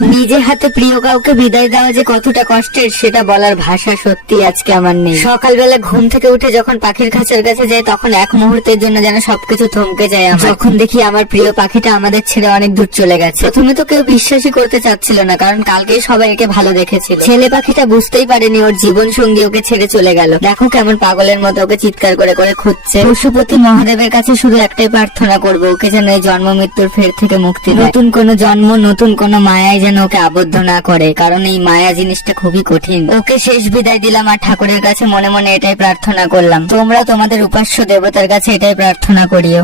নিজে হাতে প্রিয় কাউকে বিদায় দেওয়া যে কতটা কষ্টের সেটা বলার ভাষা সত্যি আজকে আমার নেই। সকালবেলা ঘুম থেকে উঠে যখন পাখির খাঁচার কাছে যাই তখন এক মুহূর্তের জন্য যেন সবকিছু থমকে যায় আমার। যখন দেখি আমার প্রিয় পাখিটা আমাদের ছেড়ে অনেক দূর চলে গেছে, প্রথমে তো কেউ বিশ্বাসই করতে চাচ্ছিল না, কারণ কালকেই সবাই একে ভালো দেখেছিল। ছেলে পাখিটা বুঝতেই পারেনি ওর জীবন সঙ্গী ওকে ছেড়ে চলে গেল। দেখো কেমন পাগলের মতো ওকে চিৎকার করে করে খুঁজছে। পশুপতি মহাদেবের কাছে শুধু একটাই প্রার্থনা করবো, ওকে যেন এই জন্ম মৃত্যুর ফের থেকে মুক্তি দেয়। নতুন কোনো জন্ম, নতুন কোনো মায়ায় যেন ওকে আবদ্ধ না করে, কারণ এই মায়া জিনিসটা খুবই কঠিন। ওকে শেষ বিদায় দিলাম আর ঠাকুরের কাছে মনে মনে এটাই প্রার্থনা করলাম। তোমরা তোমাদের উপাস্য দেবতার কাছে এটাই প্রার্থনা করিও।